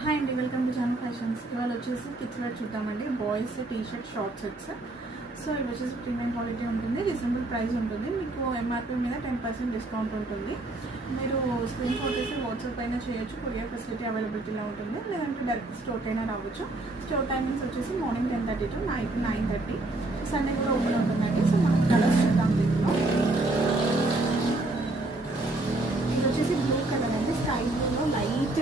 Hi అండి, welcome to Janu fashions. ఇవాళ వచ్చేసి కిడ్స్ వేర్ చూద్దామండి. Boys T shirt short sets. So ఇవి వచ్చేసి ప్రీమియం క్వాలిటీ ఉంటుంది, రీజనబుల్ ప్రైస్ ఉంటుంది. మీకు ఎంఆర్పీ మీద 10% డిస్కౌంట్ ఉంటుంది. మీరు స్క్రీన్ షాట్ చేసి వాట్సాప్ అయినా చేయొచ్చు, కొరియర్ ఫెసిలిటీ అవైలబిలిటీలో ఉంటుంది. లేదంటే డైరెక్ట్ స్టోర్ అయినా రావచ్చు. స్టోర్ టైమింగ్స్ వచ్చేసి మార్నింగ్ 10:30 to నైట్ 9:30. సండే కూడా ఓపెన్ ఉంటుందండి. సో మనం కలర్స్ చూద్దాం దీంట్లో. ఇది వచ్చేసి బ్లూ కలర్ అండి, స్కై బ్లూలో లైట్,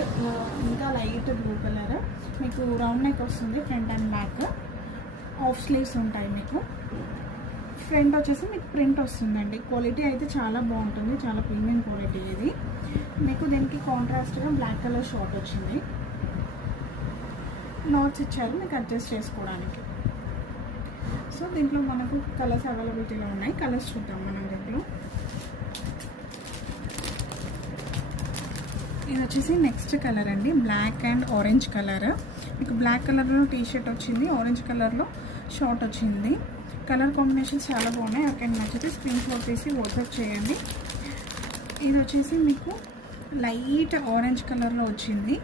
ఇంకా లైట్ బ్లూ కలర్. మీకు రౌండ్ నెక్ వస్తుంది, front and back. Half sleeves ఉంటాయి. మీకు ఫ్రంట్ వచ్చేసి మీకు ప్రింట్ వస్తుందండి. క్వాలిటీ అయితే చాలా బాగుంటుంది, చాలా ప్రీమియం క్వాలిటీ ఇది. మీకు దీనికి కాంట్రాస్ట్గా బ్లాక్ కలర్ షార్ట్ వచ్చింది. నాట్స్ ఇచ్చారు మీకు అడ్జస్ట్ చేసుకోవడానికి. సో దీంట్లో మనకు కలర్స్ అవైలబిలిటీలో ఉన్నాయి. కలర్స్ చూద్దాం మనం దీంట్లో. ఇది వచ్చేసి నెక్స్ట్ కలర్ అండి, బ్లాక్ అండ్ ఆరెంజ్ కలర్. మీకు బ్లాక్ కలర్లో టీ షర్ట్ వచ్చింది, ఆరెంజ్ కలర్లో షార్ట్ వచ్చింది. కలర్ కాంబినేషన్స్ చాలా బాగున్నాయి. అక్కడ నచ్చితే స్క్రీన్ షాట్ తీసి వాట్సాప్ చేయండి. ఇది వచ్చేసి మీకు లైట్ ఆరెంజ్ కలర్లో వచ్చింది,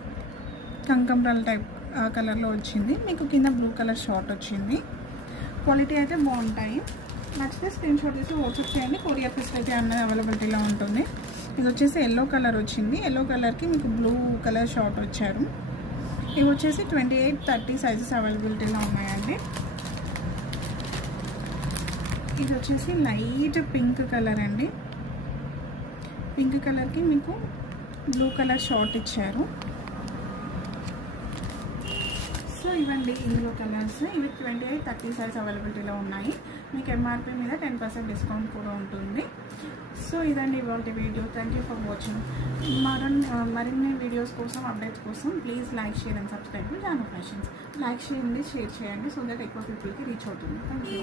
కంకంబ్రల్ టైప్ ఆ కలర్లో వచ్చింది. మీకు కింద బ్లూ కలర్ షార్ట్ వచ్చింది. క్వాలిటీ అయితే బాగుంటాయి. నచ్చితే స్క్రీన్ షాట్ తీసి వాట్సాప్ చేయండి. కొరియర్ ఫెసిలిటీ అన్నది అవైలబిలిటీలో ఉంటుంది. ఇది వచ్చేసి ఎల్లో కలర్ వచ్చింది. ఎల్లో కలర్కి మీకు బ్లూ కలర్ షార్ట్ వచ్చారు. ఇవి వచ్చేసి 28-30 సైజెస్ అవైలబిలిటీలో ఉన్నాయండి. ఇది వచ్చేసి లైట్ పింక్ కలర్ అండి. పింక్ కలర్కి మీకు బ్లూ కలర్ షార్ట్ ఇచ్చారు. సో ఇవ్వండి ఇందులో కలర్స్. ఇవి 28-30 సైజ్ అవైలబిలిటీలో ఉన్నాయి. మీకు ఎంఆర్పీ మీద 10% డిస్కౌంట్ కూడా ఉంటుంది. సో ఇదండి ఇవాళ video. Thank you for watching. మరిన్ని వీడియోస్ కోసం, అప్డేట్స్ కోసం please like, share and subscribe to Janu fashions. Like చేయండి, షేర్ చేయండి, సో దట్ ఎక్కువ పీపుల్కి రీచ్ అవుతుంది. Thank you.